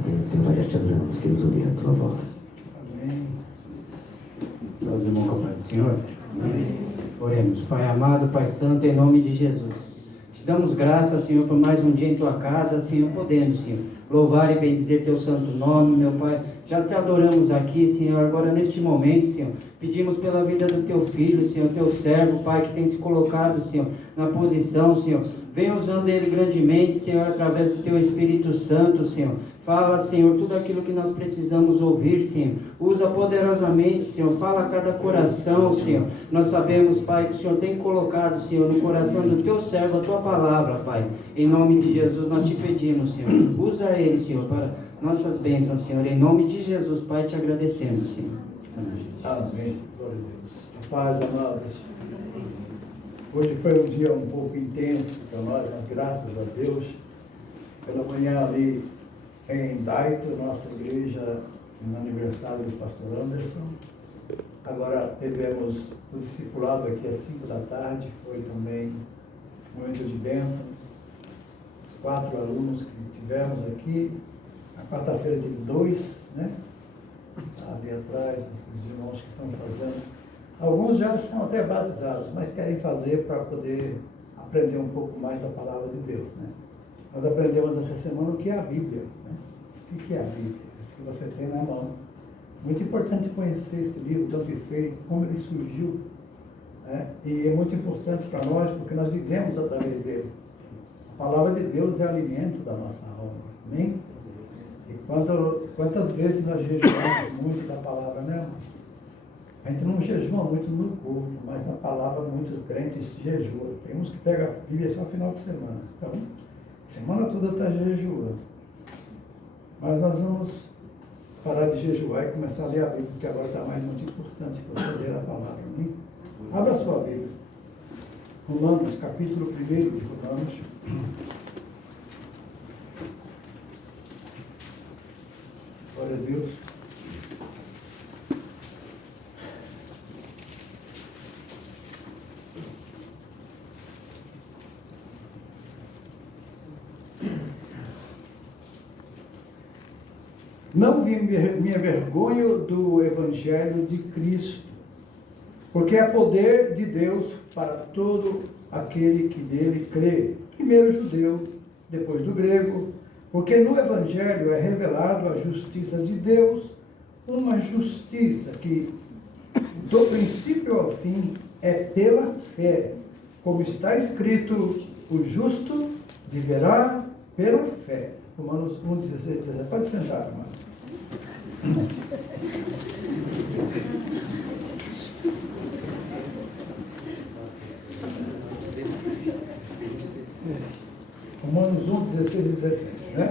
atento, Senhor, já te adoramos, queremos ouvir a tua voz. Amém. Saúde, irmão, com a paz do Senhor. Amém. Oremos. Pai amado, Pai santo, em nome de Jesus. Te damos graças, Senhor, por mais um dia em tua casa, Senhor, podendo, Senhor, louvar e bendizer teu santo nome, meu Pai. Já te adoramos aqui, Senhor, agora neste momento, Senhor. Pedimos pela vida do teu filho, Senhor, teu servo, Pai, que tem se colocado, Senhor, na posição, Senhor. Venha usando ele grandemente, Senhor, através do teu Espírito Santo, Senhor. Fala, Senhor, tudo aquilo que nós precisamos ouvir, Senhor. Usa poderosamente, Senhor. Fala a cada coração, Senhor. Nós sabemos, Pai, que o Senhor tem colocado, Senhor, no coração do teu servo a tua palavra, Pai. Em nome de Jesus, nós te pedimos, Senhor. Usa ele, Senhor, para nossas bênçãos, Senhor. Em nome de Jesus, Pai, te agradecemos, Senhor. Amém. Glória a Deus. A paz, amados. Hoje foi um dia um pouco intenso para nós, mas graças a Deus. Pela manhã ali em Daito, nossa igreja, no aniversário do pastor Anderson. Agora tivemos o discipulado aqui às 5 da tarde, foi também um momento de bênção. Os 4 alunos que tivemos aqui. Na quarta-feira teve 2, né? Ali atrás, os irmãos que estão fazendo. Alguns já são até batizados, mas querem fazer para poder aprender um pouco mais da palavra de Deus, né? Nós aprendemos essa semana o que é a Bíblia, né? O que é a Bíblia? Esse que você tem na mão. Muito importante conhecer esse livro, tanto feito, como ele surgiu, né? E é muito importante para nós, porque nós vivemos através dele. A palavra de Deus é alimento da nossa alma, amém? E quantas vezes nós jejuamos muito da palavra, né, irmãos? A gente não jejua muito no corpo, mas na palavra muitos crentes jejuam. Tem uns que pegam a Bíblia só no final de semana. Então, semana toda está jejuando. Mas nós vamos parar de jejuar e começar a ler a Bíblia, porque agora está mais muito importante você ler a palavra. Amém? Abra a sua Bíblia. Romanos, capítulo 1 de Romanos. Glória a Deus. Não me envergonho do Evangelho de Cristo, porque é poder de Deus para todo aquele que nele crê. Primeiro o judeu, depois do grego, porque no Evangelho é revelado a justiça de Deus, uma justiça que, do princípio ao fim, é pela fé. Como está escrito, o justo viverá pela fé. Romanos 1, 16, 17. Pode sentar, irmãos. Romanos 1, 16 e 17, né?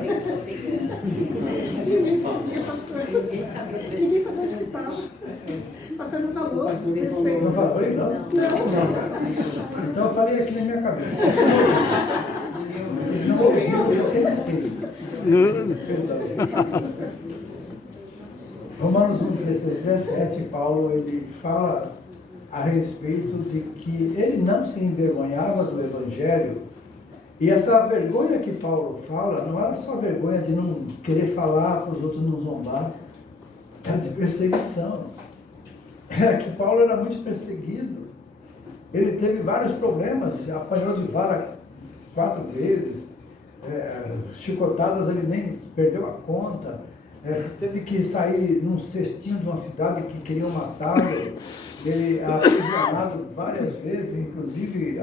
Ninguém sabia, pastor. Ninguém sabia onde estava. O pastor não falou. Não falei, não? Não. Então eu falei aqui na minha cabeça. Vocês não ouviram, eu pensei. Romanos 1, 16, 17, Paulo ele fala a respeito de que ele não se envergonhava do Evangelho. E essa vergonha que Paulo fala, não era só vergonha de não querer falar para os outros não zombar, era de perseguição. Era que Paulo era muito perseguido. Ele teve vários problemas, apanhou de vara 4 vezes, chicotadas ele nem perdeu a conta, teve que sair num cestinho de uma cidade que queriam matá-lo. Ele aprisionado várias vezes, inclusive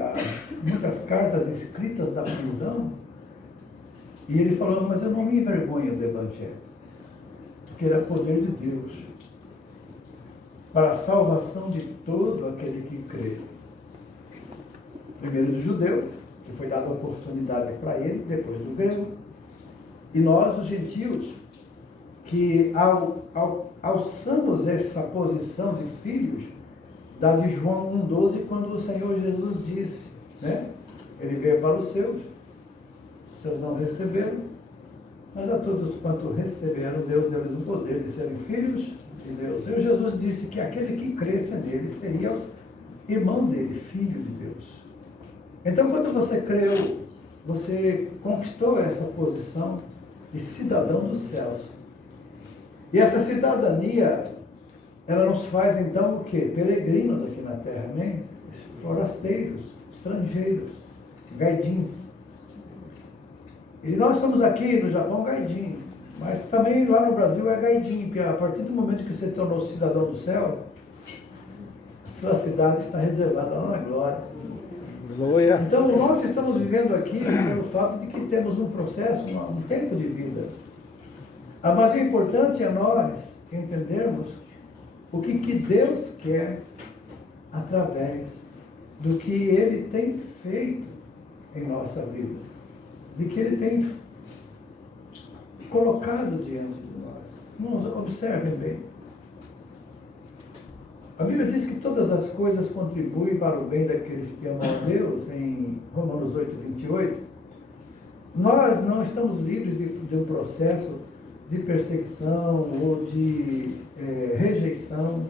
muitas cartas escritas da prisão. E ele falou, mas eu não me envergonho do Evangelho, porque ele é poder de Deus para a salvação de todo aquele que crê. Primeiro do judeu, que foi dada a oportunidade para ele, depois do grego. E nós, os gentios, que alçamos essa posição de filhos, da de João 1,12, quando o Senhor Jesus disse, né? Ele veio para os seus não receberam, mas a todos quanto receberam, Deus deu-lhes o poder de serem filhos de Deus. E Jesus disse que aquele que cresce nele seria irmão dele, filho de Deus. Então, quando você creu, você conquistou essa posição e cidadão dos céus. E essa cidadania, ela nos faz então o quê? Peregrinos aqui na terra, né? Forasteiros, estrangeiros, gaidins. E nós estamos aqui no Japão gaidin, mas também lá no Brasil é gaidin, porque a partir do momento que você tornou cidadão do céu, a sua cidade está reservada lá na glória. Glória. Então nós estamos vivendo aqui pelo fato de que temos um processo, um tempo de vida. Mas o importante é nós entendermos o que Deus quer através do que Ele tem feito em nossa vida, de que Ele tem colocado diante de nós. Irmãos, observem bem. A Bíblia diz que todas as coisas contribuem para o bem daqueles que amam a Deus, em Romanos 8, 28. Nós não estamos livres de um processo de perseguição ou de rejeição,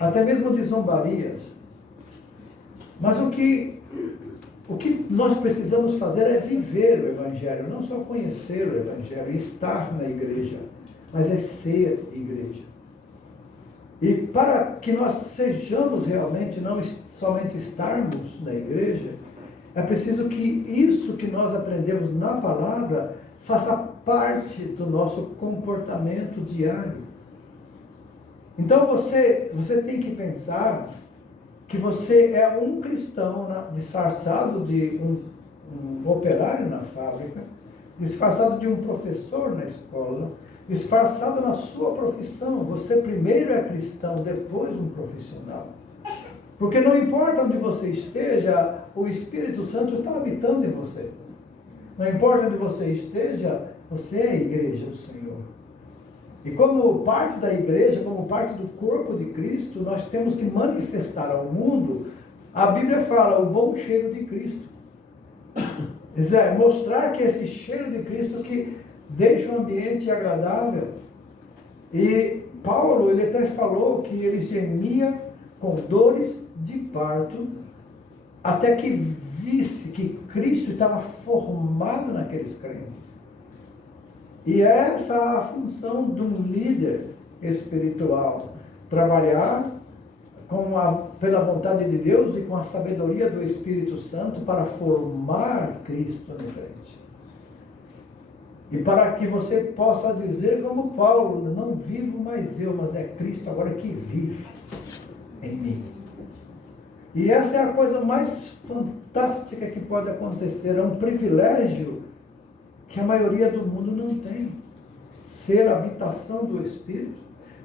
até mesmo de zombarias. Mas o que nós precisamos fazer é viver o Evangelho, não só conhecer o Evangelho e estar na igreja, mas é ser igreja. E para que nós sejamos realmente, não somente estarmos na igreja, é preciso que isso que nós aprendemos na palavra faça parte do nosso comportamento diário. Então você tem que pensar que você é um cristão disfarçado de um operário na fábrica, disfarçado de um professor na escola, disfarçado na sua profissão. Você primeiro é cristão, depois um profissional. Porque não importa onde você esteja, o Espírito Santo está habitando em você. Não importa onde você esteja, você é a igreja do Senhor. E como parte da igreja, como parte do corpo de Cristo, nós temos que manifestar ao mundo, a Bíblia fala, o bom cheiro de Cristo. É mostrar que esse cheiro de Cristo que deixa o ambiente agradável. E Paulo, ele até falou que ele gemia com dores de parto, até que visse que Cristo estava formado naqueles crentes. E essa é a função de um líder espiritual, trabalhar pela vontade de Deus e com a sabedoria do Espírito Santo para formar Cristo no crente. E para que você possa dizer como Paulo, não vivo mais eu, mas é Cristo agora que vive em mim. E essa é a coisa mais fantástica que pode acontecer, é um privilégio que a maioria do mundo não tem. Ser a habitação do Espírito,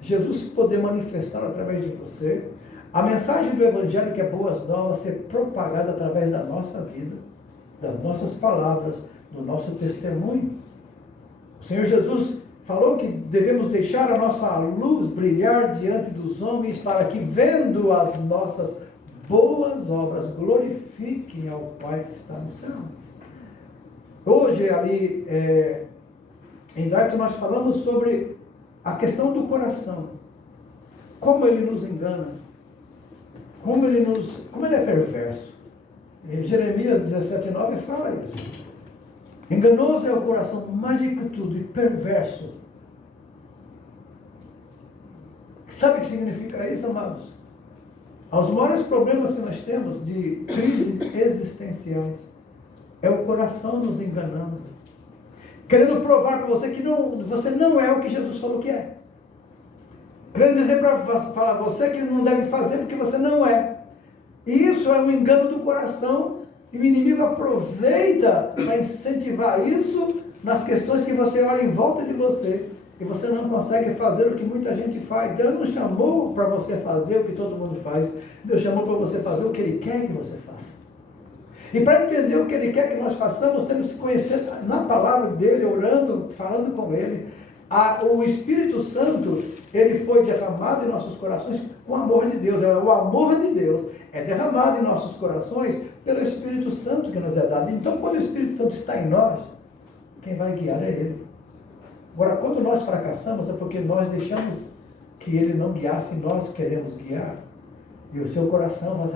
Jesus poder manifestar através de você, a mensagem do Evangelho, que é boas novas, ser propagada através da nossa vida, das nossas palavras, do nosso testemunho. O Senhor Jesus falou que devemos deixar a nossa luz brilhar diante dos homens para que, vendo as nossas boas obras, glorifiquem ao Pai que está no céu. Hoje, ali em Dayton, nós falamos sobre a questão do coração. Como ele nos engana. Como ele é perverso. Em Jeremias 17:9 fala isso. Enganoso é o coração mais de tudo e perverso. Sabe o que significa isso, amados? Os maiores problemas que nós temos de crises existenciais é o coração nos enganando, querendo provar para você que você não é o que Jesus falou que é, querendo dizer para você que não deve fazer porque você não é. E isso é um engano do coração, e o inimigo aproveita para incentivar isso nas questões que você olha em volta de você e você não consegue fazer o que muita gente faz. Deus não chamou para você fazer o que todo mundo faz, Deus chamou para você fazer o que Ele quer que você faça. E para entender o que Ele quer que nós façamos, temos que conhecer na palavra dEle, orando, falando com Ele. O Espírito Santo, ele foi derramado em nossos corações com o amor de Deus. O amor de Deus é derramado em nossos corações pelo Espírito Santo que nos é dado. Então, quando o Espírito Santo está em nós, quem vai guiar é Ele. Agora, quando nós fracassamos, é porque nós deixamos que Ele não guiasse e nós queremos guiar. E o seu coração, mas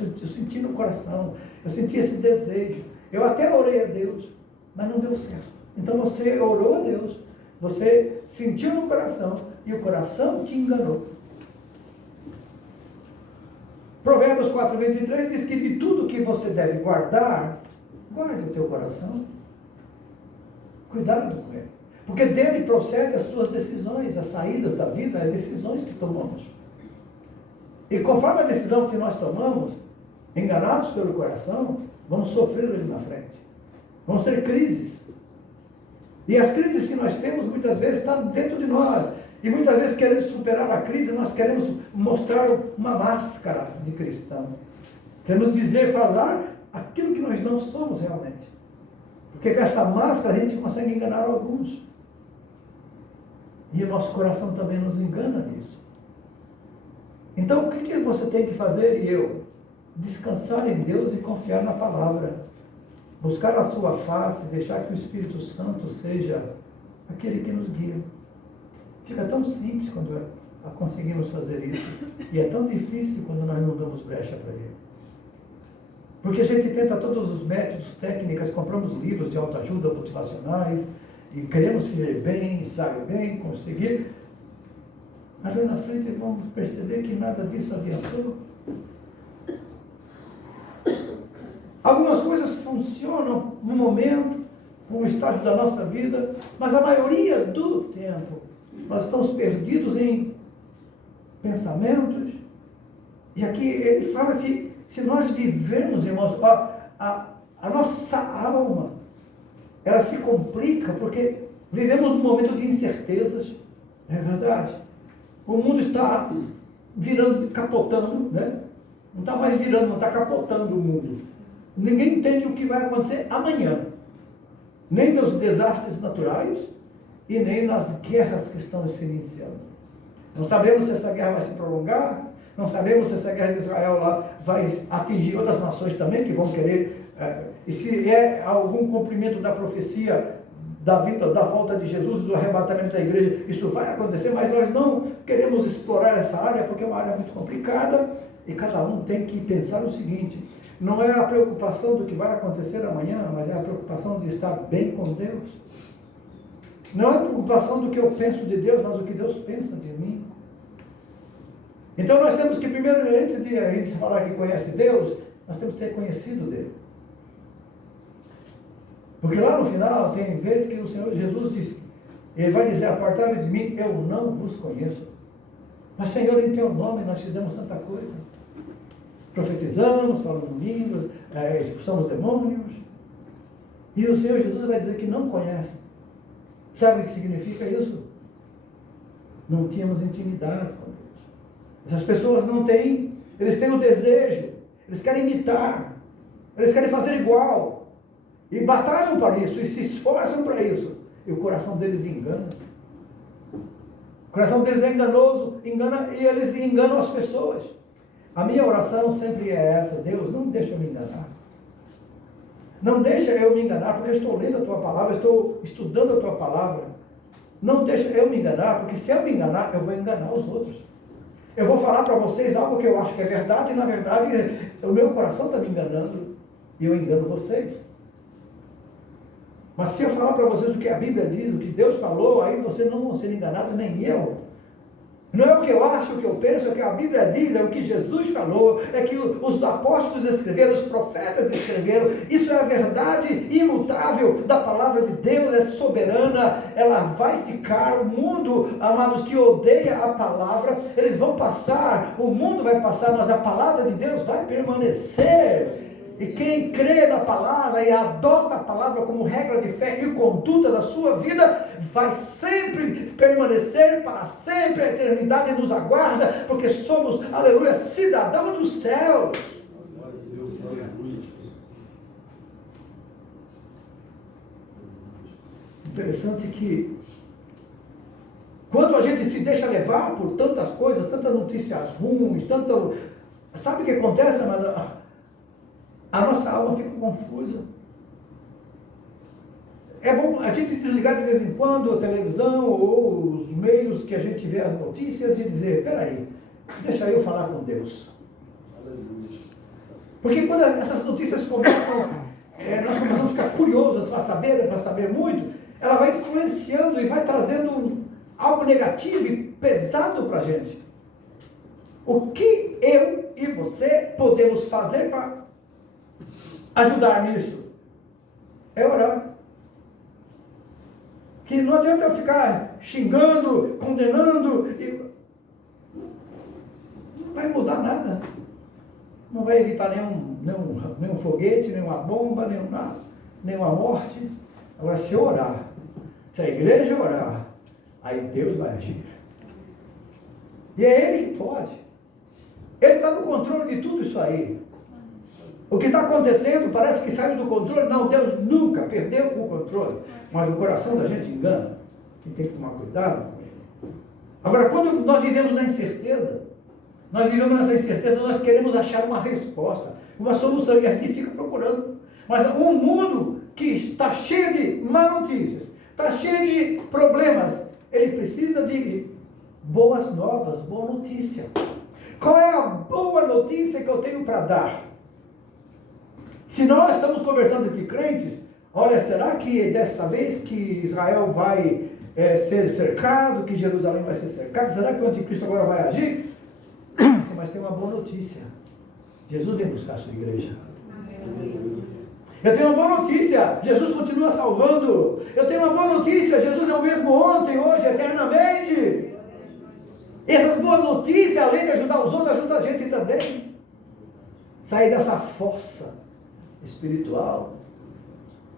eu senti no coração, eu senti esse desejo. Eu até orei a Deus, mas não deu certo. Então você orou a Deus, você sentiu no coração e o coração te enganou. Provérbios 4:23 diz que de tudo que você deve guardar, guarde o teu coração. Cuidado com ele. Porque dele procede as suas decisões, as saídas da vida, as decisões que tomamos. E conforme a decisão que nós tomamos, enganados pelo coração, vamos sofrer ali na frente. Vão ser crises. E as crises que nós temos, muitas vezes, estão dentro de nós. E muitas vezes, querendo superar a crise, nós queremos mostrar uma máscara de cristão. Queremos dizer, falar aquilo que nós não somos realmente. Porque com essa máscara a gente consegue enganar alguns. E o nosso coração também nos engana nisso. Então, o que você tem que fazer, e eu? Descansar em Deus e confiar na palavra. Buscar a sua face, deixar que o Espírito Santo seja aquele que nos guia. Fica tão simples quando conseguimos fazer isso. E é tão difícil quando nós não damos brecha para ele. Porque a gente tenta todos os métodos, técnicas, compramos livros de autoajuda motivacionais, e queremos viver bem, sair bem, conseguir. Mas lá na frente vamos perceber que nada disso adiantou. Algumas coisas funcionam no momento, no estágio da nossa vida, mas a maioria do tempo nós estamos perdidos em pensamentos. E aqui ele fala que se nós vivermos, irmãos, a nossa alma, ela se complica porque vivemos num momento de incertezas, é verdade. O mundo está virando, capotando, né? Não está mais virando, não está capotando o mundo. Ninguém entende o que vai acontecer amanhã. Nem nos desastres naturais e nem nas guerras que estão se iniciando. Não sabemos se essa guerra vai se prolongar, não sabemos se essa guerra de Israel lá vai atingir outras nações também que vão querer, e se é algum cumprimento da profecia da vida, da volta de Jesus, do arrebatamento da igreja, isso vai acontecer, mas nós não queremos explorar essa área porque é uma área muito complicada e cada um tem que pensar o seguinte: não é a preocupação do que vai acontecer amanhã, mas é a preocupação de estar bem com Deus. Não é a preocupação do que eu penso de Deus, mas o que Deus pensa de mim. Então nós temos que primeiro, antes de a gente falar que conhece Deus, nós temos que ser conhecido dele. Porque lá no final tem vezes que o Senhor Jesus diz, ele vai dizer: apartai-vos de mim, eu não vos conheço. Mas Senhor, em teu nome nós fizemos tanta coisa. Profetizamos, falamos línguas, expulsamos demônios. E o Senhor Jesus vai dizer que não conhece. Sabe o que significa isso? Não tínhamos intimidade com Deus. Essas pessoas não têm, eles têm o desejo, eles querem imitar, eles querem fazer igual, e batalham para isso, e se esforçam para isso, e o coração deles engana. O coração deles é enganoso, engana, e eles enganam as pessoas. A minha oração sempre é essa: Deus, não deixa eu me enganar. Não deixa eu me enganar, porque eu estou lendo a tua palavra, eu estou estudando a tua palavra. Não deixa eu me enganar, porque se eu me enganar, eu vou enganar os outros. Eu vou falar para vocês algo que eu acho que é verdade, e na verdade o meu coração está me enganando, e eu engano vocês. Mas se eu falar para vocês o que a Bíblia diz, o que Deus falou, aí vocês não vão ser enganados, nem eu. Não é o que eu acho, o que eu penso, é o que a Bíblia diz, é o que Jesus falou, é que os apóstolos escreveram, os profetas escreveram. Isso é a verdade imutável da palavra de Deus, é soberana, ela vai ficar. O mundo, amados, que odeia a palavra, eles vão passar, o mundo vai passar, mas a palavra de Deus vai permanecer. E quem crê na palavra e adota a palavra como regra de fé e conduta da sua vida, vai sempre permanecer para sempre. A eternidade nos aguarda, porque somos, aleluia, cidadãos dos céus. Interessante que quando a gente se deixa levar por tantas coisas, tantas notícias ruins, sabe o que acontece, amada? A nossa alma fica confusa. É bom a gente desligar de vez em quando a televisão ou os meios que a gente vê as notícias e dizer: peraí, deixa eu falar com Deus. Porque quando essas notícias começam, nós começamos a ficar curiosos para saber muito, ela vai influenciando e vai trazendo algo negativo e pesado para a gente. O que eu e você podemos fazer para ajudar nisso? É orar. Que não adianta eu ficar xingando, condenando, não vai mudar nada. Não vai evitar nenhum foguete, nenhuma bomba, nenhuma morte. Agora, se orar, se a igreja orar, aí Deus vai agir. E é Ele que pode. Ele está no controle de tudo isso aí. O que está acontecendo parece que saiu do controle. Não, Deus nunca perdeu o controle. Mas o coração da gente engana. E tem que tomar cuidado com ele. Agora, quando nós vivemos na incerteza, nós queremos achar uma resposta, uma solução, e a gente fica procurando. Mas um mundo que está cheio de má notícias, está cheio de problemas, ele precisa de boas novas, boa notícia. Qual é a boa notícia que eu tenho para dar? Se nós estamos conversando entre crentes, olha, será que dessa vez que Israel vai ser cercado, que Jerusalém vai ser cercado, será que o anticristo agora vai agir? Mas tem uma boa notícia. Jesus vem buscar a sua igreja. Eu tenho uma boa notícia, Jesus continua salvando. Eu tenho uma boa notícia, Jesus é o mesmo ontem, hoje, eternamente. Essas boas notícias, além de ajudar os outros, ajudam a gente também. Sair dessa fossa espiritual,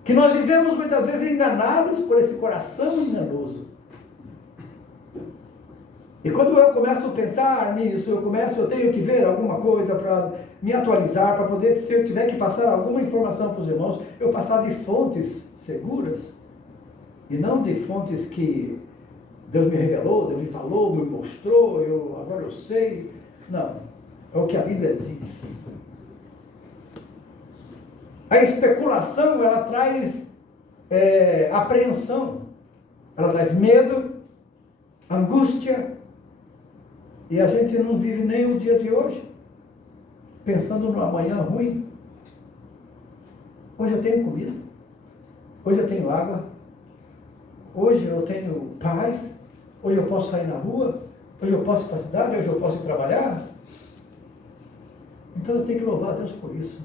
que nós vivemos muitas vezes enganados por esse coração enganoso. E quando eu começo a pensar nisso, eu tenho que ver alguma coisa para me atualizar, para poder, se eu tiver que passar alguma informação para os irmãos, eu passar de fontes seguras, e não de fontes que Deus me revelou, Deus me falou, me mostrou, agora eu sei. Não, é o que a Bíblia diz. A especulação, ela traz apreensão, ela traz medo, angústia, e a gente não vive nem o dia de hoje, pensando no amanhã ruim. Hoje eu tenho comida, hoje eu tenho água, hoje eu tenho paz, hoje eu posso sair na rua, hoje eu posso ir para a cidade, hoje eu posso ir trabalhar. Então eu tenho que louvar a Deus por isso.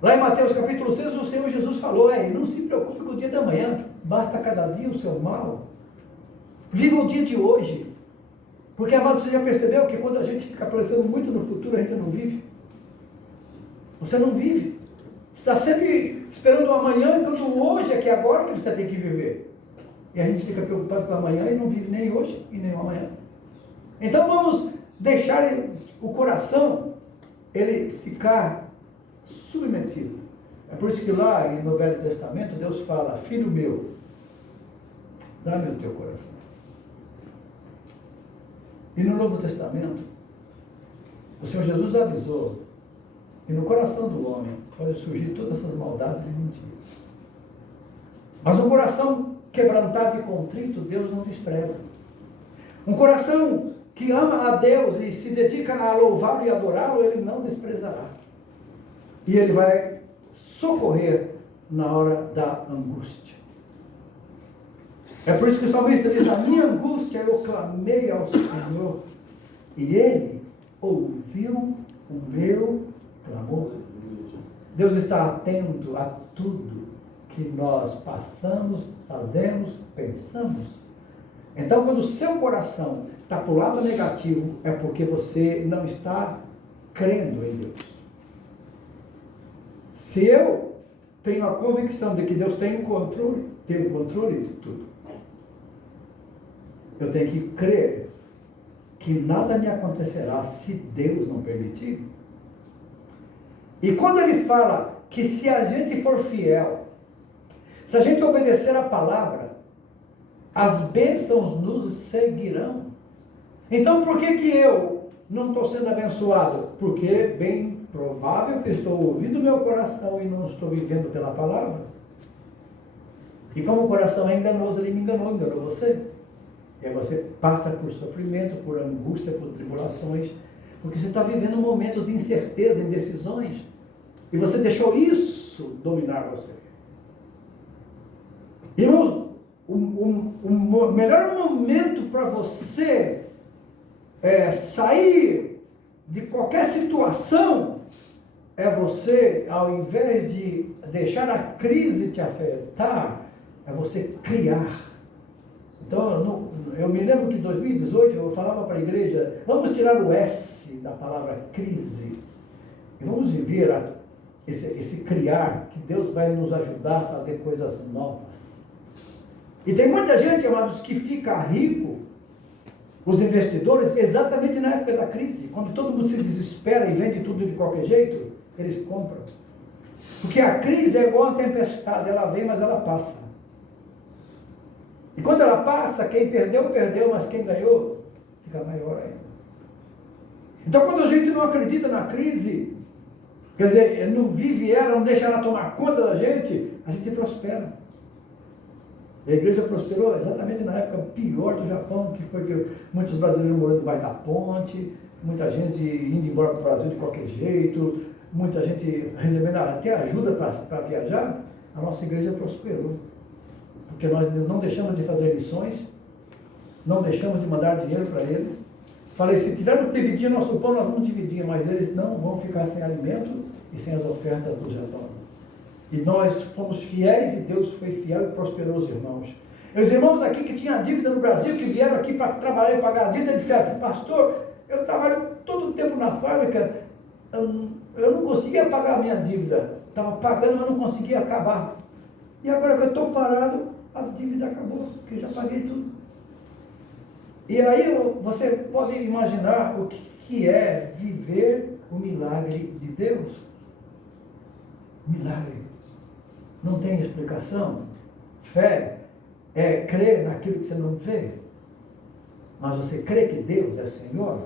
Lá em Mateus capítulo 6, o Senhor Jesus falou, não se preocupe com o dia da manhã, basta cada dia o seu mal. Viva o dia de hoje. Porque, amado, você já percebeu que quando a gente fica pensando muito no futuro, a gente não vive? Você não vive. Você está sempre esperando o amanhã, enquanto o hoje é que é agora que você tem que viver. E a gente fica preocupado com o amanhã e não vive nem hoje e nem o amanhã. Então vamos deixar o coração, ele ficar submetido. É por isso que lá no Velho Testamento Deus fala, filho meu, dá-me o teu coração. E no Novo Testamento, o Senhor Jesus avisou que no coração do homem pode surgir todas essas maldades e mentiras. Mas um coração quebrantado e contrito, Deus não despreza. Um coração que ama a Deus e se dedica a louvá-lo e adorá-lo, ele não desprezará. E ele vai socorrer na hora da angústia. É por isso que o salmista diz, na minha angústia eu clamei ao Senhor, e Ele ouviu o meu clamor. Deus está atento a tudo que nós passamos, fazemos, pensamos. Então, quando o seu coração está para o lado negativo, é porque você não está crendo em Deus. Se eu tenho a convicção de que Deus tem o controle de tudo, eu tenho que crer que nada me acontecerá se Deus não permitir. E quando ele fala que se a gente for fiel, se a gente obedecer a palavra, as bênçãos nos seguirão. Então por que eu não estou sendo abençoado? Porque é bem provável que estou ouvindo o meu coração e não estou vivendo pela palavra. E como o coração é enganoso, ele me enganou você. E aí você passa por sofrimento, por angústia, por tribulações, porque você está vivendo momentos de incerteza, indecisões, e você deixou isso dominar você. Irmãos, o melhor momento para você sair de qualquer situação é você, ao invés de deixar a crise te afetar, é você criar. Então, eu me lembro que em 2018 eu falava para a igreja, vamos tirar o S da palavra crise e vamos viver esse criar, que Deus vai nos ajudar a fazer coisas novas. E tem muita gente, amados, que fica rico, os investidores, exatamente na época da crise, quando todo mundo se desespera e vende tudo de qualquer jeito, eles compram. Porque a crise é igual a tempestade, ela vem, mas ela passa. E quando ela passa, quem perdeu, perdeu, mas quem ganhou, fica maior ainda. Então, quando a gente não acredita na crise, quer dizer, não vive ela, não deixa ela tomar conta da gente, a gente prospera. A igreja prosperou exatamente na época pior do Japão, que foi que muitos brasileiros morando debaixo da ponte, muita gente indo embora para o Brasil de qualquer jeito, muita gente recebendo até ajuda para viajar. A nossa igreja prosperou. Porque nós não deixamos de fazer missões, não deixamos de mandar dinheiro para eles. Falei, se tivermos que dividir nosso pão, nós vamos dividir, mas eles não vão ficar sem alimento e sem as ofertas do Japão. E nós fomos fiéis e Deus foi fiel e prosperou os irmãos. Os irmãos aqui que tinham dívida no Brasil, que vieram aqui para trabalhar e pagar a dívida, disseram, pastor, eu trabalho todo o tempo na fábrica, eu não conseguia pagar a minha dívida. Estava pagando, mas não conseguia acabar. E agora que eu estou parado, a dívida acabou, porque eu já paguei tudo. E aí você pode imaginar o que é viver o milagre de Deus. Milagre. Não tem explicação. Fé é crer naquilo que você não vê. Mas você crê que Deus é Senhor.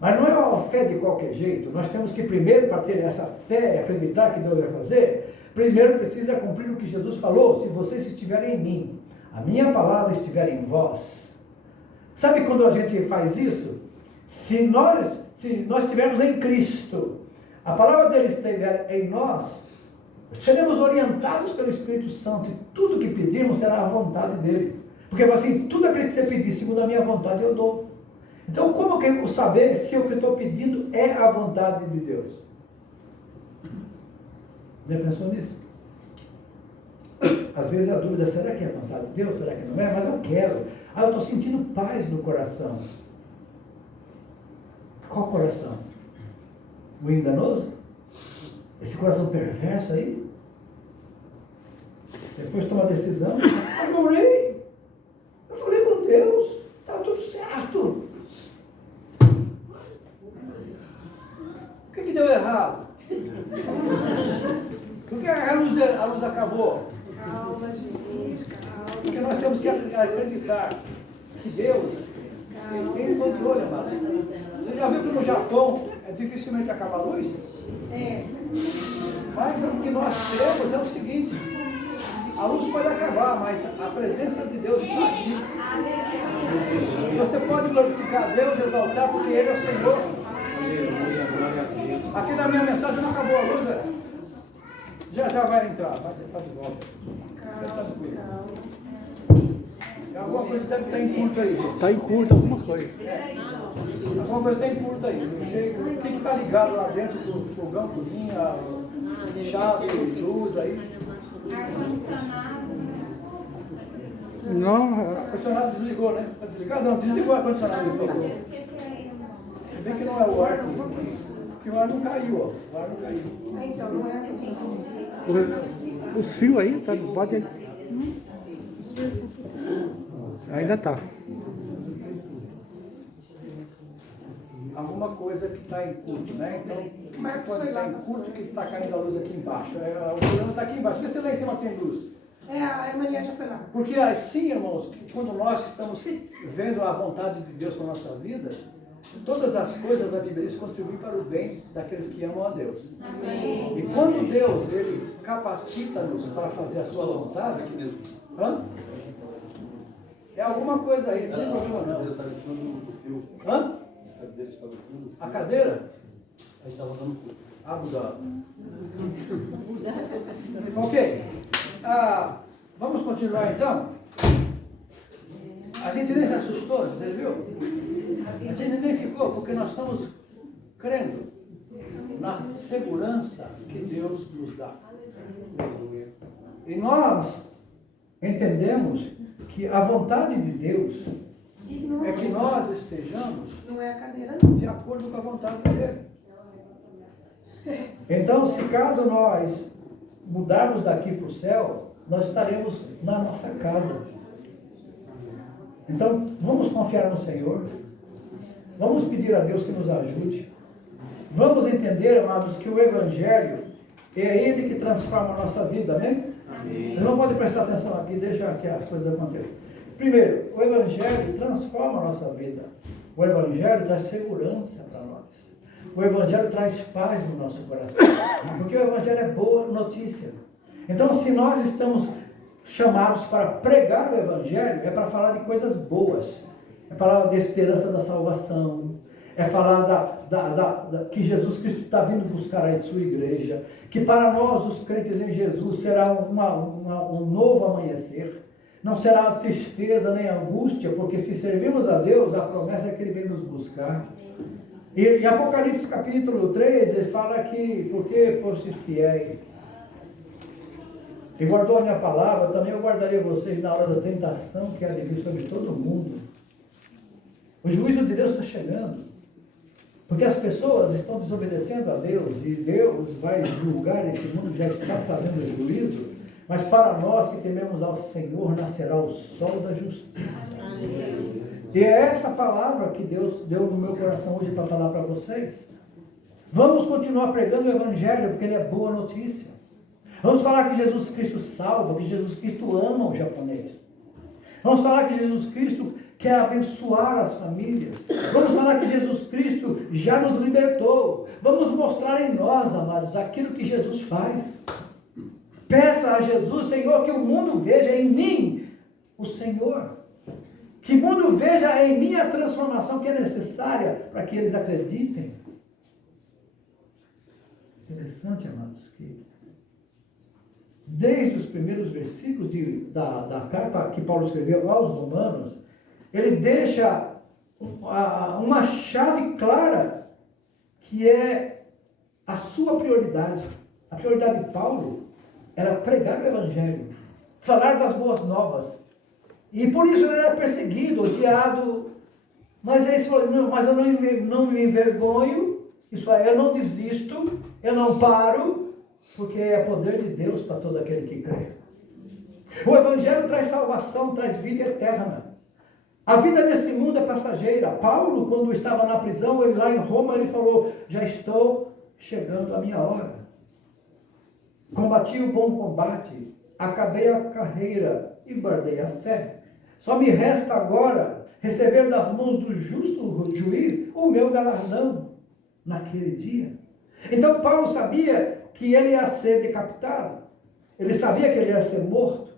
Mas não é uma fé de qualquer jeito. Nós temos que primeiro, para ter essa fé e acreditar que Deus vai fazer, primeiro precisa cumprir o que Jesus falou. Se vocês estiverem em mim, a minha palavra estiver em vós. Sabe quando a gente faz isso? Se nós estivermos em Cristo, a palavra dele estiver em nós, seremos orientados pelo Espírito Santo e tudo que pedirmos será a vontade dele. Porque assim, tudo aquilo que você pedir segundo a minha vontade eu dou. Então como que eu vou saber se o que eu estou pedindo é a vontade de Deus? Já pensou nisso? Às vezes a dúvida, será que é a vontade de Deus? Será que não é? Mas eu quero. Eu estou sentindo paz no coração. Qual coração? O enganoso? Esse coração perverso aí? Depois toma a decisão. Eu orei. Eu falei com Deus. Estava tudo certo. O que deu errado? Por que a luz acabou? Calma, gente, calma. Porque nós temos que acreditar que Deus tem o controle, amados. Você já viu que no Japão dificilmente acaba a luz? É. Mas o que nós temos é o seguinte: a luz pode acabar, mas a presença de Deus está aqui. E você pode glorificar a Deus, exaltar, porque Ele é o Senhor. Aqui na minha mensagem não acabou a luz, velho. Já vai entrar, vai entrar de volta. Calma. Alguma coisa deve estar em curto aí, gente. Está em curto alguma coisa. Alguma coisa está em curto aí. Não sei o que está ligado lá dentro do fogão, cozinha, chave, luz aí. Não, O ar-condicionado desligou, né? Está desligado? Não, desligou o ar-condicionado. Se bem que não é o ar, porque o ar não caiu, ó. O ar não caiu. Então, não é a questão. os fios aí, tá, pode... Ainda tá. Alguma coisa que está em curto, né? Então, o que Marcos pode foi estar lá, em curto que está caindo a luz aqui embaixo? O problema está aqui embaixo. Vê se lá em cima tem luz. A Maria já foi lá. Porque assim, irmãos, que quando nós estamos vendo a vontade de Deus para a nossa vida, todas as coisas da Bíblia diz contribuem para o bem daqueles que amam a Deus. Amém. E quando Deus, Ele capacita-nos para fazer a sua vontade, é alguma coisa aí, não tem problema não. A cadeira estava em cima do fio. A cadeira estava em cima do fio. A cadeira? Aí estava dando fio. Mudado. Ok. Vamos continuar então? A gente nem se assustou, você viu? A gente nem ficou, porque nós estamos crendo na segurança que Deus nos dá. E nós entendemos que a vontade de Deus é que nós estejamos Não é a cadeira, não. de acordo com a vontade dele. Então, se caso nós mudarmos daqui para o céu, nós estaremos na nossa casa. Então, vamos confiar no Senhor. Vamos pedir a Deus que nos ajude. Vamos entender, amados, que o Evangelho é Ele que transforma a nossa vida, amém? Amém. Não pode prestar atenção aqui, deixa que as coisas aconteçam. Primeiro, o Evangelho transforma a nossa vida. O Evangelho traz segurança para nós. O Evangelho traz paz no nosso coração. Porque o Evangelho é boa notícia. Então, se nós estamos chamados para pregar o Evangelho, é para falar de coisas boas. É falar da esperança da salvação. É falar que Jesus Cristo está vindo buscar a sua igreja. Que para nós, os crentes em Jesus, será um novo amanhecer. Não será tristeza nem angústia, porque se servimos a Deus, a promessa é que Ele vem nos buscar. E em Apocalipse capítulo 3, ele fala que, porque fostes fiéis e guardou a minha palavra, também eu guardarei vocês na hora da tentação que há de vir sobre todo mundo. O juízo de Deus está chegando, porque as pessoas estão desobedecendo a Deus, e Deus vai julgar esse mundo, já está trazendo juízo, mas para nós que tememos ao Senhor, nascerá o sol da justiça. Amém. E é essa palavra que Deus deu no meu coração hoje para falar para vocês. Vamos continuar pregando o Evangelho, porque ele é boa notícia. Vamos falar que Jesus Cristo salva, que Jesus Cristo ama o japonês. Vamos falar que Jesus Cristo quer abençoar as famílias. Vamos falar que Jesus Cristo já nos libertou. Vamos mostrar em nós, amados, aquilo que Jesus faz. Peça a Jesus, Senhor, que o mundo veja em mim o Senhor. Que o mundo veja em mim a transformação que é necessária para que eles acreditem. Interessante, amados, que desde os primeiros versículos da carta que Paulo escreveu aos Romanos, ele deixa uma chave clara, que é a sua prioridade. A prioridade de Paulo era pregar o Evangelho, falar das boas novas. E por isso ele era perseguido, odiado. Mas ele falou, não, mas eu não me envergonho, isso é, eu não desisto, eu não paro, porque é poder de Deus para todo aquele que crê. O Evangelho traz salvação, traz vida eterna. A vida desse mundo é passageira. Paulo, quando estava na prisão, ele lá em Roma, ele falou, já estou chegando a minha hora. Combati o bom combate, acabei a carreira e guardei a fé. Só me resta agora receber das mãos do justo juiz o meu galardão naquele dia. Então Paulo sabia que ele ia ser decapitado, ele sabia que ele ia ser morto,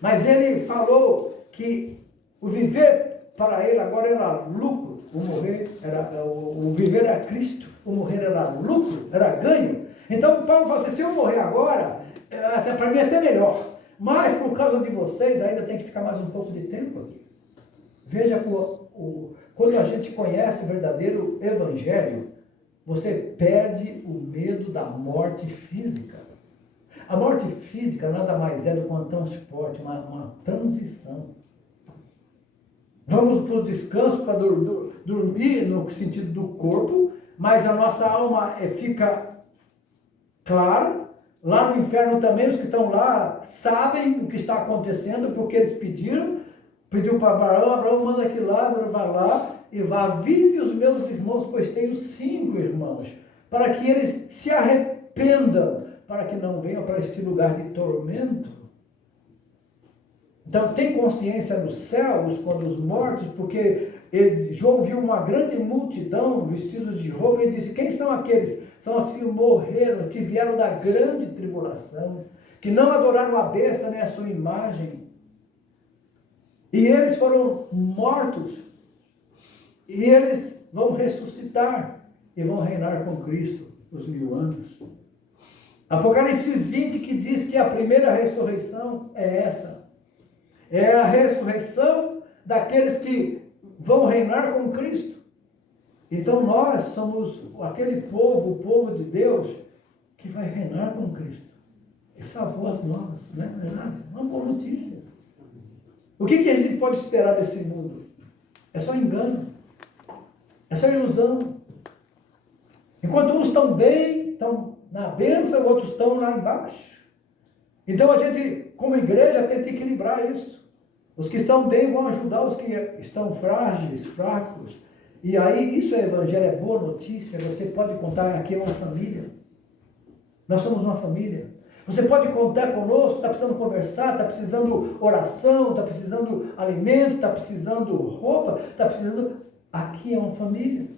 mas ele falou que o viver para ele agora era lucro, o viver era Cristo, o morrer era lucro, era ganho. Então Paulo falou assim, se eu morrer agora, para mim é até melhor. Mas por causa de vocês, ainda tem que ficar mais um pouco de tempo aqui. Veja, quando a gente conhece o verdadeiro Evangelho, você perde o medo da morte física. A morte física nada mais é do que um transporte, uma transição. Vamos para o descanso, para dormir no sentido do corpo, mas a nossa alma fica clara. Lá no inferno também, os que estão lá sabem o que está acontecendo, porque eles pediu para Abraão manda que Lázaro vá lá e vá, avise os meus irmãos, pois tenho 5 irmãos, para que eles se arrependam, para que não venham para este lugar de tormento. Então tem consciência nos céus quando os mortos, porque João viu uma grande multidão vestidos de roupa e disse, quem são aqueles? São os que morreram, que vieram da grande tribulação, que não adoraram a besta nem a sua imagem. E eles foram mortos. E eles vão ressuscitar e vão reinar com Cristo os 1000 anos. Apocalipse 20 que diz que a primeira ressurreição é essa. É a ressurreição daqueles que vão reinar com Cristo. Então nós somos aquele povo, o povo de Deus, que vai reinar com Cristo. Isso é boas novas, não é verdade? Uma boa notícia. O que a gente pode esperar desse mundo? É só engano. É só ilusão. Enquanto uns estão bem, estão na bênção, outros estão lá embaixo. Então a gente, como igreja, tem que equilibrar isso. Os que estão bem vão ajudar os que estão frágeis, fracos. E aí, isso é evangelho, é boa notícia. Você pode contar, aqui é uma família. Nós somos uma família. Você pode contar conosco, está precisando conversar, está precisando oração, está precisando alimento, está precisando roupa, está precisando... Aqui é uma família.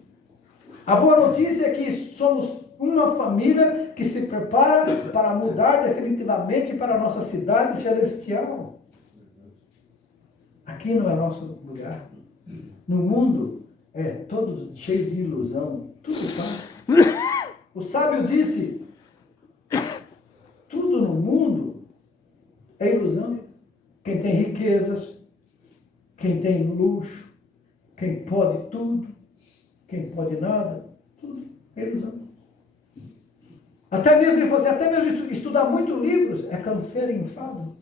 A boa notícia é que somos uma família que se prepara para mudar definitivamente para a nossa cidade celestial. Aqui não é nosso lugar. No mundo é todo cheio de ilusão, tudo passa. O sábio disse, tudo no mundo é ilusão. Quem tem riquezas, quem tem luxo, quem pode tudo, quem pode nada, tudo é ilusão. Até mesmo, ele falou assim, até mesmo estudar muito livros é canseiro e enfado.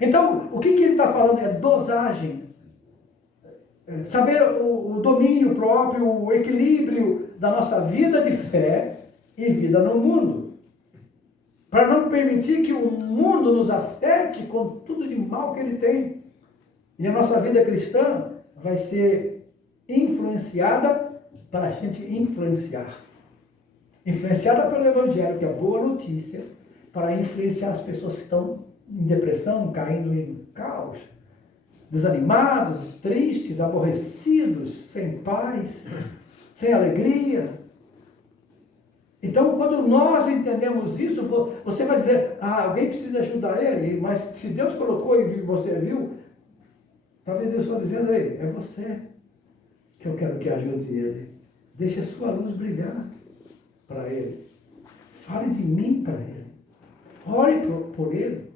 Então, o que ele está falando é dosagem. Saber o domínio próprio, o equilíbrio da nossa vida de fé e vida no mundo. Para não permitir que o mundo nos afete com tudo de mal que ele tem. E a nossa vida cristã vai ser influenciada para a gente influenciar. Influenciada pelo Evangelho, que é a boa notícia, para influenciar as pessoas que estão em depressão, caindo em caos, desanimados, tristes, aborrecidos, sem paz, sem alegria. Então, quando nós entendemos isso, você vai dizer, alguém precisa ajudar ele, mas se Deus colocou e você viu, talvez Deus estou dizendo, aí, é você que eu quero que ajude ele. Deixe a sua luz brilhar para ele. Fale de mim para ele. Ore por ele.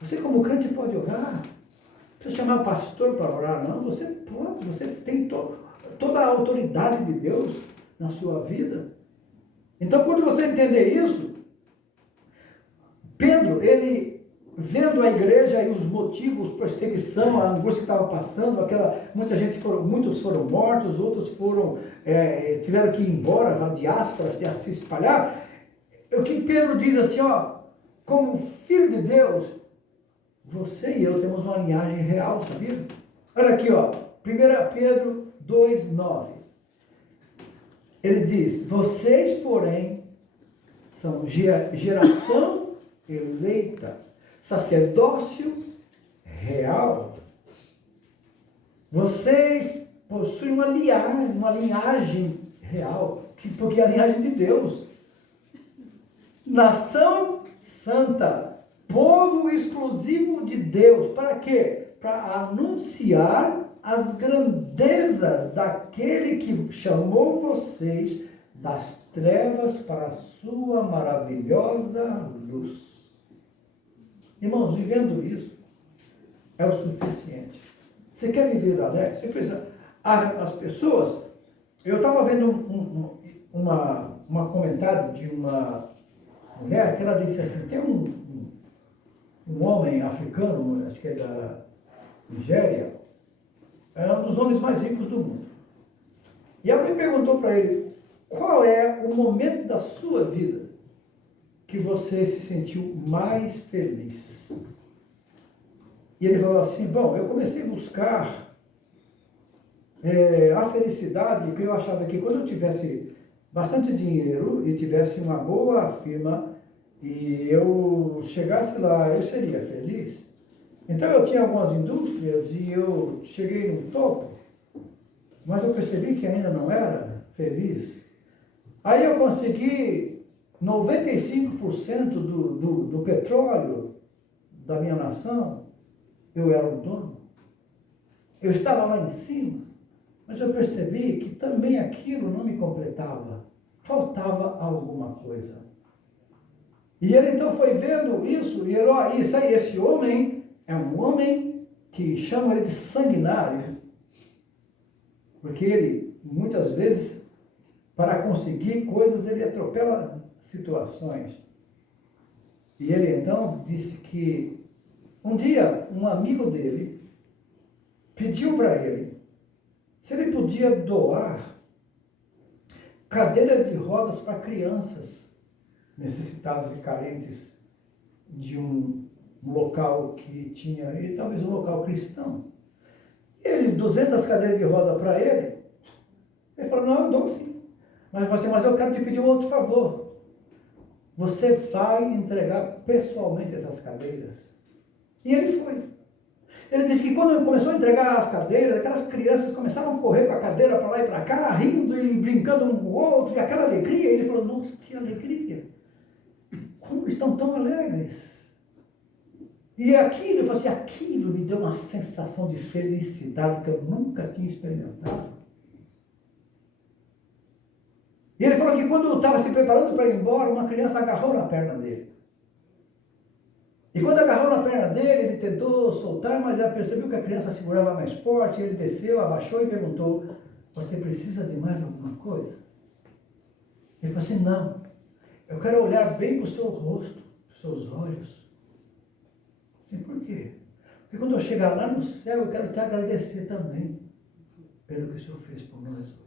Você como crente pode orar. Não precisa chamar o pastor para orar, não. Você pode, você tem toda a autoridade de Deus na sua vida. Então, quando você entender isso, Pedro, ele vendo a igreja e os motivos, perseguição, a angústia que estava passando, muitos foram mortos, outros tiveram que ir embora, a diáspora, se espalhar. O que Pedro diz assim, como filho de Deus, você e eu temos uma linhagem real, sabia? Olha aqui, 1 Pedro 2:9. Ele diz, vocês, porém, são geração eleita, sacerdócio real. Vocês possuem uma linhagem real, porque é a linhagem de Deus. Nação santa, povo exclusivo de Deus. Para quê? Para anunciar as grandezas daquele que chamou vocês das trevas para a sua maravilhosa luz. Irmãos, vivendo isso é o suficiente. Você quer viver alegre? Você precisa. As pessoas. Eu estava vendo um comentário de uma mulher que ela disse assim: tem um homem africano, acho que é da Nigéria, é um dos homens mais ricos do mundo. E ela me perguntou para ele: qual é o momento da sua vida que você se sentiu mais feliz? E ele falou assim: bom, eu comecei a buscar a felicidade, que eu achava que quando eu tivesse bastante dinheiro e tivesse uma boa firma e eu chegasse lá, eu seria feliz. Então eu tinha algumas indústrias e eu cheguei no topo, mas eu percebi que ainda não era feliz. Aí eu consegui 95% do petróleo da minha nação, eu era o dono. Eu estava lá em cima, mas eu percebi que também aquilo não me completava. Faltava alguma coisa. E ele então foi vendo isso, e ele, esse homem é um homem que chama ele de sanguinário, porque ele, muitas vezes, para conseguir coisas, ele atropela situações. E ele então disse que um dia um amigo dele pediu para ele se ele podia doar cadeiras de rodas para crianças necessitadas e carentes de um local que tinha, e talvez um local cristão. Ele, 200 cadeiras de roda para ele falou, não, eu dou sim. Mas ele falou assim, mas eu quero te pedir um outro favor. Você vai entregar pessoalmente essas cadeiras. E ele foi. Ele disse que quando começou a entregar as cadeiras, aquelas crianças começaram a correr com a cadeira para lá e para cá, rindo e brincando um com o outro, e aquela alegria. E ele falou, nossa, que alegria. Como estão tão alegres. E aquilo, ele falou assim, aquilo me deu uma sensação de felicidade que eu nunca tinha experimentado. E ele falou que quando estava se preparando para ir embora, uma criança agarrou na perna dele. E quando agarrou na perna dele, ele tentou soltar, mas ela percebeu que a criança segurava mais forte, ele desceu, abaixou e perguntou, você precisa de mais alguma coisa? Ele falou assim, não, eu quero olhar bem para o seu rosto, para os seus olhos. Assim, por quê? Porque quando eu chegar lá no céu, eu quero te agradecer também pelo que o Senhor fez por nós hoje.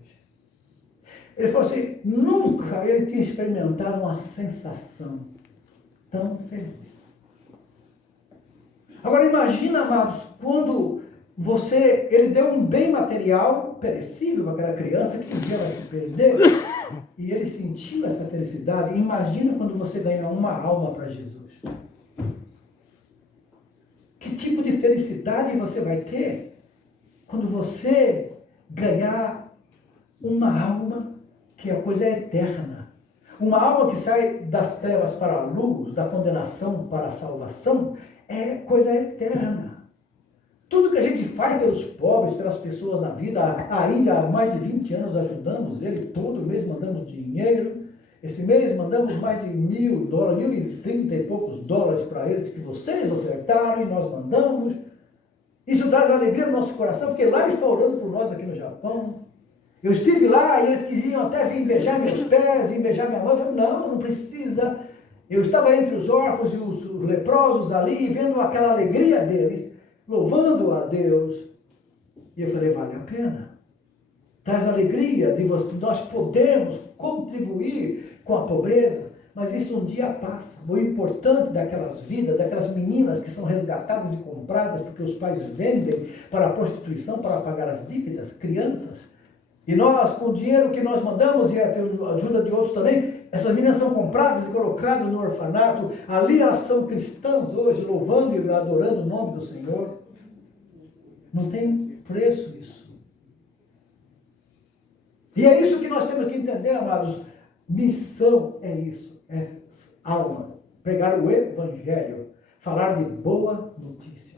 Ele falou assim, nunca ele tinha experimentado uma sensação tão feliz. Agora imagina, amados, quando ele deu um bem material perecível para aquela criança que um dia vai se perder, e ele sentiu essa felicidade. Imagina quando você ganhar uma alma para Jesus. Que tipo de felicidade você vai ter quando você ganhar uma alma que a coisa é eterna? Uma alma que sai das trevas para a luz, da condenação para a salvação, é coisa eterna. Tudo que a gente faz pelos pobres, pelas pessoas na vida, ainda há mais de 20 anos ajudamos ele, todo mês mandamos dinheiro. Esse mês mandamos mais de $1.000, 1.030 e poucos dólares para eles que vocês ofertaram e nós mandamos. Isso traz alegria no nosso coração, porque lá ele está orando por nós aqui no Japão. Eu estive lá e eles queriam até vir beijar meus pés, vir beijar minha mão. Eu falei, não, não precisa. Eu estava entre os órfãos e os leprosos ali, vendo aquela alegria deles, louvando a Deus. E eu falei, vale a pena. Traz alegria de nós podermos contribuir com a pobreza, mas isso um dia passa. O importante daquelas vidas, daquelas meninas que são resgatadas e compradas porque os pais vendem para a prostituição, para pagar as dívidas, crianças. E nós, com o dinheiro que nós mandamos e a ajuda de outros também, essas meninas são compradas e colocadas no orfanato. Ali elas são cristãs hoje, louvando e adorando o nome do Senhor. Não tem preço isso. E é isso que nós temos que entender, amados. Missão é isso, é alma. Pregar o evangelho, falar de boa notícia.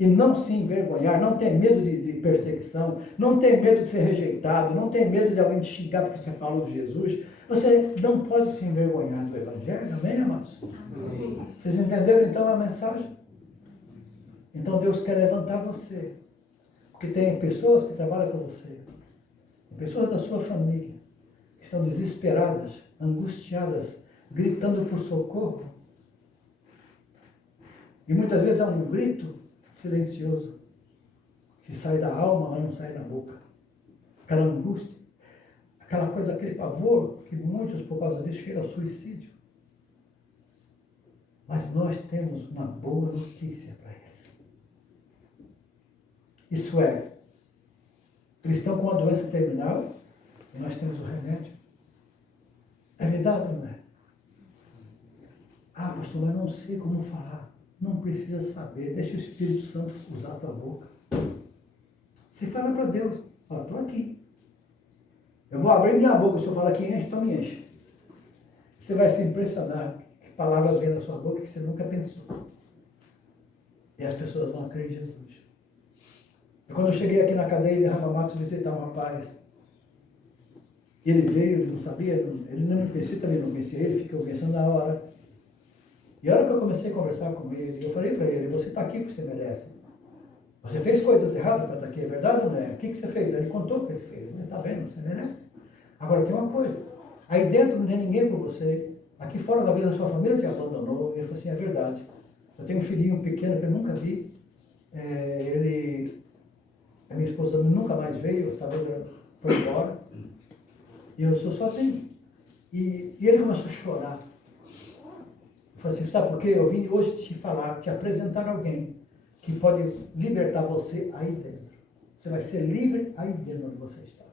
E não se envergonhar, não ter medo de perseguição, não ter medo de ser rejeitado, não ter medo de alguém te xingar porque você falou de Jesus. Você não pode se envergonhar do evangelho, amém, amados? Amém. Vocês entenderam então a mensagem? Então Deus quer levantar você. Porque tem pessoas que trabalham com você, pessoas da sua família, que estão desesperadas, angustiadas, gritando por socorro. E muitas vezes há um grito silencioso, que sai da alma, mas não sai da boca. Aquela angústia, aquela coisa, aquele pavor, que muitos, por causa disso, chegam ao suicídio. Mas nós temos uma boa notícia para eles. Isso é, eles estão com a doença terminal e nós temos o remédio. É verdade ou não é? Ah, pastor, mas não sei como falar. Não precisa saber, deixa o Espírito Santo usar a tua boca. Você fala para Deus, ó, estou aqui. Eu vou abrir minha boca, se eu falar que enche, então me enche. Você vai se impressionar que palavras vêm da sua boca que você nunca pensou. E as pessoas vão crer em Jesus. E quando eu cheguei aqui na cadeia de Ramamatos visitar um rapaz, ele veio, ele não sabia, ele não me conhecia, também não conhecia ele, ficou pensando na hora. E a hora que eu comecei a conversar com ele, eu falei para ele, você está aqui porque você merece. Você fez coisas erradas para estar aqui, é verdade ou não é? O que você fez? Ele contou o que ele fez. Está vendo? Você merece. Agora tem uma coisa. Aí dentro não tem ninguém por você. Aqui fora da vida da sua família te abandonou. Ele falou assim, é verdade. Eu tenho um filhinho pequeno que eu nunca vi. A minha esposa nunca mais veio, talvez ela foi embora. E eu sou sozinho. E ele começou a chorar. Eu falei assim, sabe por quê? Eu vim hoje te falar, te apresentar alguém que pode libertar você aí dentro. Você vai ser livre aí dentro onde você está.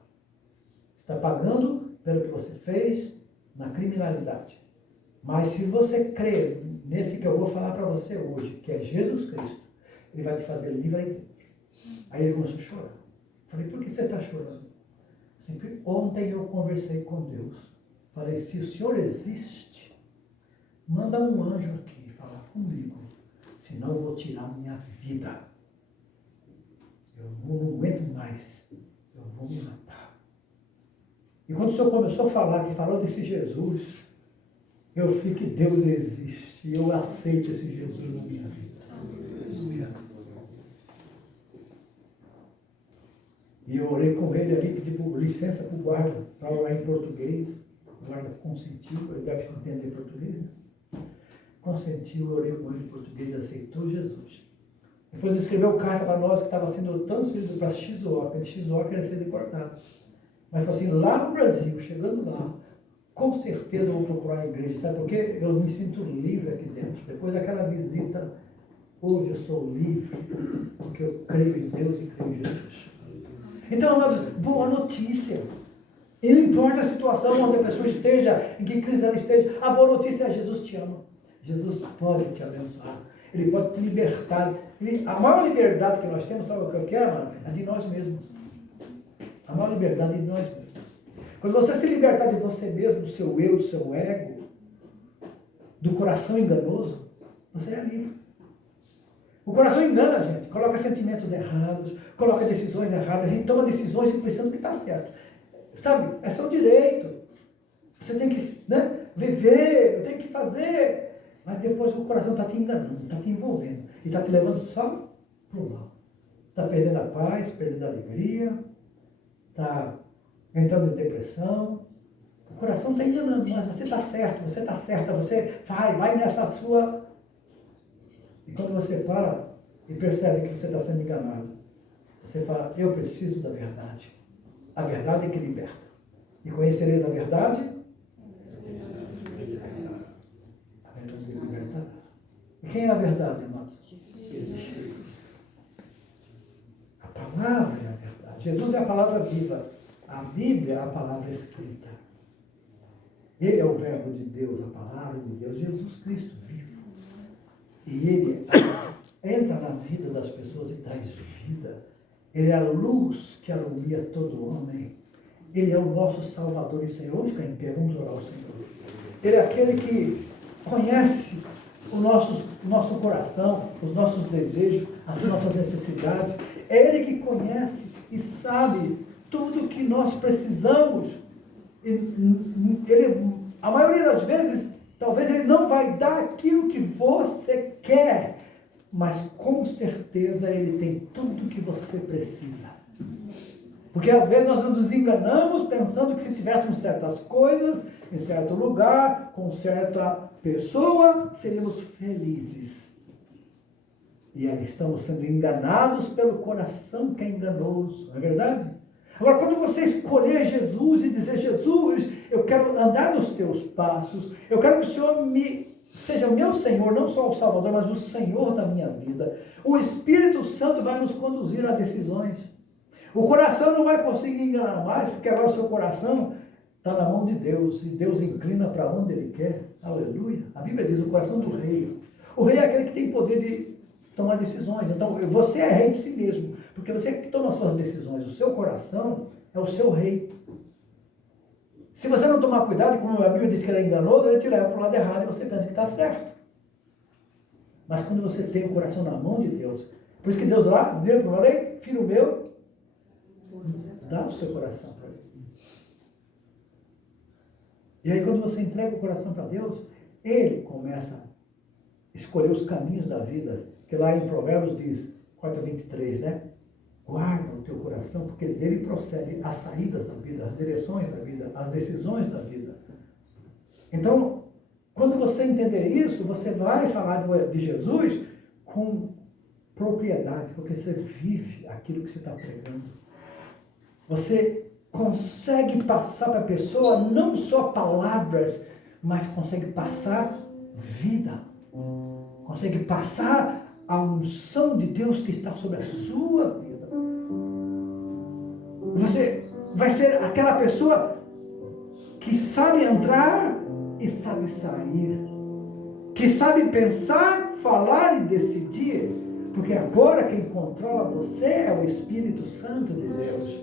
Você está pagando pelo que você fez na criminalidade. Mas se você crer nesse que eu vou falar para você hoje, que é Jesus Cristo, ele vai te fazer livre aí dentro. Aí ele começou a chorar. Falei, por que você está chorando? Sempre, ontem eu conversei com Deus. Falei, se o Senhor existe, manda um anjo aqui falar comigo. Senão eu vou tirar minha vida. Eu não aguento mais. Eu vou me matar. E quando o Senhor começou a falar, que falou desse Jesus, eu vi que Deus existe. E eu aceito esse Jesus na minha vida. E eu orei com ele ali, pedi licença para o guarda, para orar em português. O guarda consentiu, ele deve entender português, né? Consentiu, eu orei com ele em português e aceitou Jesus. Depois escreveu carta para nós que estava sendo transferido para Shizuoka. De Shizuoka ia ser deportado. Mas falou assim, lá no Brasil, chegando lá, com certeza eu vou procurar a igreja. Sabe por quê? Eu me sinto livre aqui dentro. Depois daquela visita, hoje eu sou livre, porque eu creio em Deus e creio em Jesus. Então, amados, boa notícia. E não importa a situação onde a pessoa esteja, em que crise ela esteja, a boa notícia é Jesus te ama. Jesus pode te abençoar. Ele pode te libertar. A maior liberdade que nós temos, sabe o que é, mano? É de nós mesmos. A maior liberdade é de nós mesmos. Quando você se libertar de você mesmo, do seu eu, do seu ego, do coração enganoso, você é livre. O coração engana a gente, coloca sentimentos errados, coloca decisões erradas, a gente toma decisões pensando que está certo. Sabe, é seu direito. Você tem que, né, viver, eu tenho que fazer. Mas depois o coração está te enganando, está te envolvendo. E está te levando só para o mal. Está perdendo a paz, perdendo a alegria, está entrando em depressão. O coração está enganando, mas você está certo, você está certa, você vai nessa sua... E quando você para e percebe que você está sendo enganado, você fala, eu preciso da verdade. A verdade é que liberta. E conhecereis a verdade? A verdade que libertará. E quem é a verdade, irmãos? Jesus. A palavra é a verdade. Jesus é a palavra viva. A Bíblia é a palavra escrita. Ele é o verbo de Deus, a palavra de Deus, Jesus Cristo vivo. E ele entra na vida das pessoas e traz vida. Ele é a luz que alumia todo homem. Ele é o nosso Salvador e Senhor. Vamos ficar em pé, vamos orar ao Senhor. Ele é aquele que conhece o nosso coração, os nossos desejos, as nossas necessidades. É Ele que conhece e sabe tudo que nós precisamos. A maioria das vezes, talvez Ele não vai dar aquilo que você quer, mas com certeza Ele tem tudo que você precisa. Porque às vezes nós nos enganamos pensando que se tivéssemos certas coisas, em certo lugar, com certa pessoa, seríamos felizes. E aí estamos sendo enganados pelo coração que é enganoso, não é verdade? Agora, quando você escolher Jesus e dizer, Jesus, eu quero andar nos teus passos, eu quero que o Senhor seja meu Senhor, não só o Salvador, mas o Senhor da minha vida. O Espírito Santo vai nos conduzir a decisões. O coração não vai conseguir enganar mais, porque agora o seu coração está na mão de Deus, e Deus inclina para onde Ele quer. Aleluia. A Bíblia diz o coração do rei. O rei é aquele que tem poder de tomar decisões. Então, você é rei de si mesmo, porque você é que toma as suas decisões. O seu coração é o seu rei. Se você não tomar cuidado, como a Bíblia diz que ele é enganoso, ele te leva para o lado errado e você pensa que está certo. Mas quando você tem o coração na mão de Deus, por isso que Deus lá, dentro, eu falei, filho meu, dá o seu coração para Ele. E aí quando você entrega o coração para Deus, Ele começa escolher os caminhos da vida, que lá em Provérbios diz, 4:23, né? Guarda o teu coração, porque dele procede as saídas da vida, as direções da vida, as decisões da vida. Então, quando você entender isso, você vai falar de Jesus com propriedade, porque você vive aquilo que você está pregando. Você consegue passar para a pessoa não só palavras, mas consegue passar vida. Consegue passar a unção de Deus que está sobre a sua vida. Você vai ser aquela pessoa que sabe entrar e sabe sair. Que sabe pensar, falar e decidir. Porque agora quem controla você é o Espírito Santo de Deus.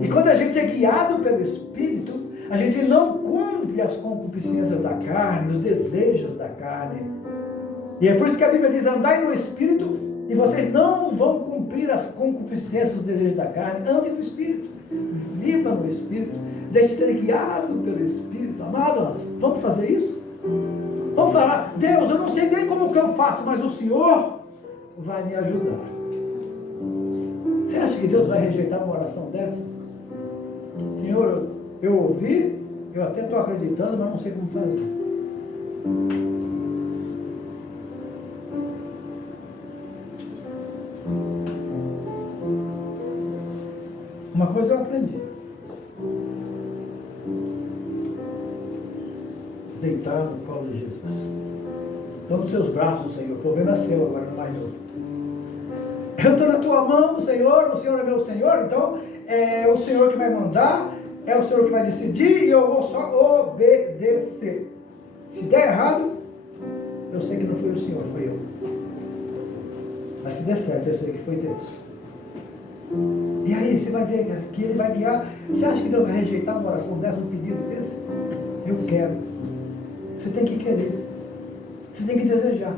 E quando a gente é guiado pelo Espírito, a gente não cumpre as concupiscências da carne, os desejos da carne. E é por isso que a Bíblia diz, andai no Espírito e vocês não vão cumprir as concupiscências, os desejos da carne. Andem no Espírito, viva no Espírito, deixe ser guiado pelo Espírito. Amados, vamos fazer isso? Vamos falar, Deus, eu não sei nem como que eu faço, mas o Senhor vai me ajudar. Você acha que Deus vai rejeitar uma oração dessa? Senhor, eu ouvi, eu até estou acreditando, mas não sei como fazer. Uma coisa eu aprendi. Deitar no colo de Jesus. Então, nos seus braços, Senhor. O problema é seu agora, não mais meu. Eu estou na tua mão, Senhor. O Senhor é meu Senhor. Então, é o Senhor que vai mandar. É o Senhor que vai decidir. E eu vou só obedecer. Se der errado, eu sei que não foi o Senhor, foi eu. Mas se der certo, eu sei que foi Deus. E aí, você vai ver que Ele vai guiar. Você acha que Deus vai rejeitar uma oração dessa, um pedido desse? Eu quero. Você tem que querer. Você tem que desejar.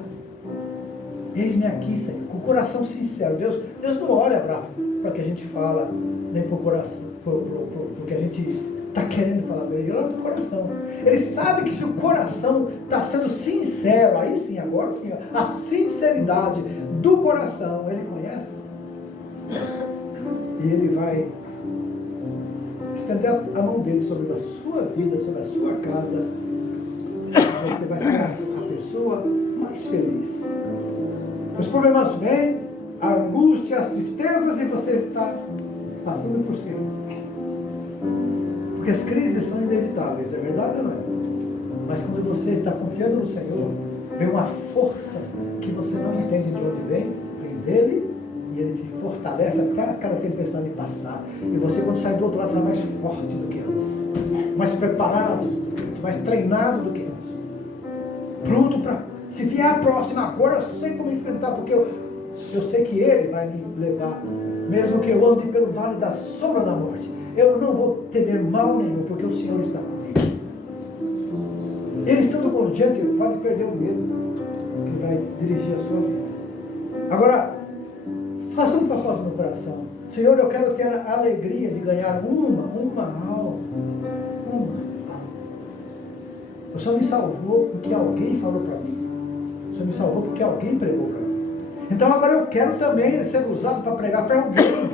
Eis-me aqui, Senhor, com o coração sincero. Deus não olha para o que a gente fala, nem para o coração, para o que a gente está querendo falar para Ele. Ele olha para o coração. Ele sabe que se o coração está sendo sincero, aí sim, agora sim, a sinceridade do coração, Ele conhece. E Ele vai estender a mão dele sobre a sua vida, sobre a sua casa. Você vai ser a pessoa mais feliz. Os problemas vêm, a angústia, as tristezas, e você está passando por cima. Porque as crises são inevitáveis, é verdade ou não é? Mas quando você está confiando no Senhor, vem uma força que você não entende de onde vem dele, e Ele te fortalece até aquela tempestade passar. E você, quando sai do outro lado, sai mais forte do que antes, mais preparado, mais treinado do que antes, pronto para, se vier a próxima agora, eu sei como enfrentar, porque eu sei que Ele vai me levar, mesmo que eu ande pelo vale da sombra da morte, eu não vou temer mal nenhum, porque o Senhor está comigo. Ele estando com gente, pode perder o medo, que vai dirigir a sua vida. Agora, faça um propósito no coração. Senhor, eu quero ter a alegria de ganhar uma alma. Uma alma. O Senhor me salvou porque alguém falou para mim. O Senhor me salvou porque alguém pregou para mim. Então agora eu quero também ser usado para pregar para alguém.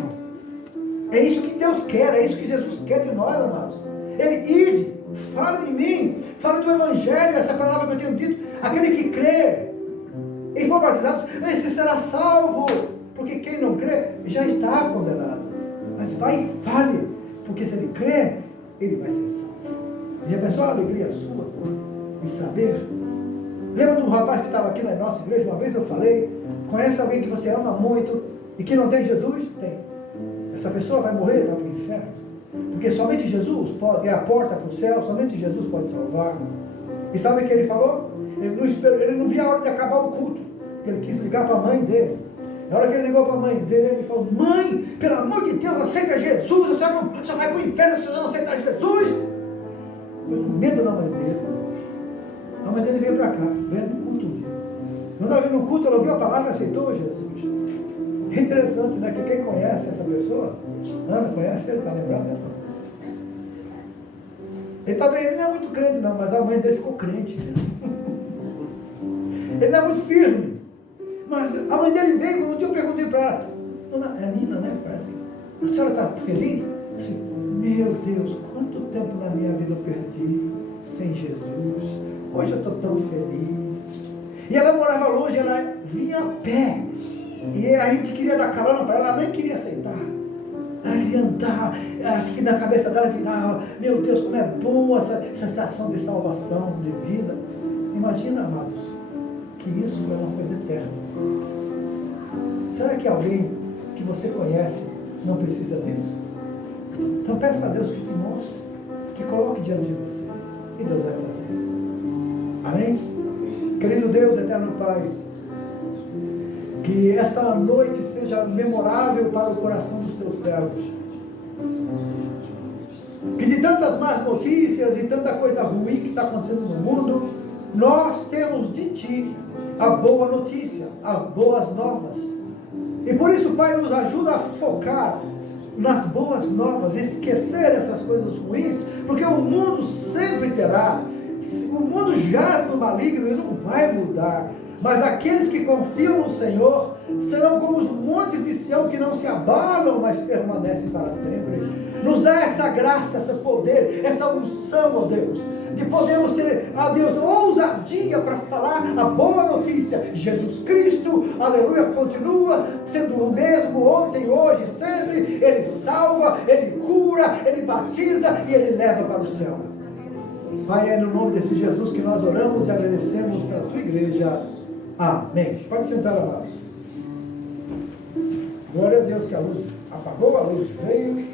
É isso que Deus quer, é isso que Jesus quer de nós, amados. Ele, ide, fala de mim, fala do Evangelho, essa palavra que eu tenho dito. Aquele que crê e for batizado, esse será salvo. Porque quem não crê já está condenado. Mas vai e fale, porque se ele crê, ele vai ser salvo. Já pensou a alegria sua em saber? Lembra de um rapaz que estava aqui na nossa igreja? Uma vez eu falei, conhece alguém que você ama muito e que não tem Jesus? Tem. Essa pessoa vai morrer, vai para o inferno. Porque somente Jesus é a porta para o céu, somente Jesus pode salvar. E sabe o que ele falou? Ele não via a hora de acabar o culto. Ele quis ligar para a mãe dele. Na hora que ele ligou para a mãe dele, ele falou: mãe, pelo amor de Deus, aceita Jesus, você vai para o inferno se você não aceitar Jesus. Pôs medo na mãe dele. A mãe dele veio para cá, veio no culto um dia. Quando ela veio no culto, ela ouviu a palavra e aceitou Jesus. É interessante, né? Que quem conhece essa pessoa, Ana conhece, ele está lembrado, né? Ele não é muito crente não, mas a mãe dele ficou crente. Ele não é muito firme. Mas a mãe dele veio, quando eu perguntei para ela, dona, é Nina, né? Parece. A senhora está feliz? Eu disse, meu Deus, quanto tempo na minha vida eu perdi sem Jesus. Hoje eu estou tão feliz. E ela morava longe, ela vinha a pé. E a gente queria dar carona para ela, ela nem queria aceitar. Ela queria andar, acho que na cabeça dela virava, meu Deus, como é boa essa sensação de salvação, de vida. Imagina, amados, que isso é uma coisa eterna. Será que alguém que você conhece não precisa disso? Então peça a Deus que te mostre, que coloque diante de você, e Deus vai fazer. Amém? Querido Deus, eterno Pai, que esta noite seja memorável para o coração dos teus servos. Que de tantas más notícias e tanta coisa ruim que está acontecendo no mundo, nós temos de Ti a boa notícia, as boas novas. E por isso, Pai, nos ajuda a focar nas boas novas, esquecer essas coisas ruins, porque o mundo sempre terá. O mundo jaz no maligno e não vai mudar. Mas aqueles que confiam no Senhor serão como os montes de Sião que não se abalam, mas permanecem para sempre. Nos dá essa graça, esse poder, essa unção, ó Deus, de podermos ter, ó Deus, ousadia para falar a boa notícia. Jesus Cristo, aleluia, continua sendo o mesmo ontem, hoje, sempre. Ele salva, Ele cura, Ele batiza e Ele leva para o céu. Pai, é no nome desse Jesus que nós oramos e agradecemos pela Tua igreja. Amém. Pode sentar, amados. Glória a Deus que a luz apagou, a luz veio.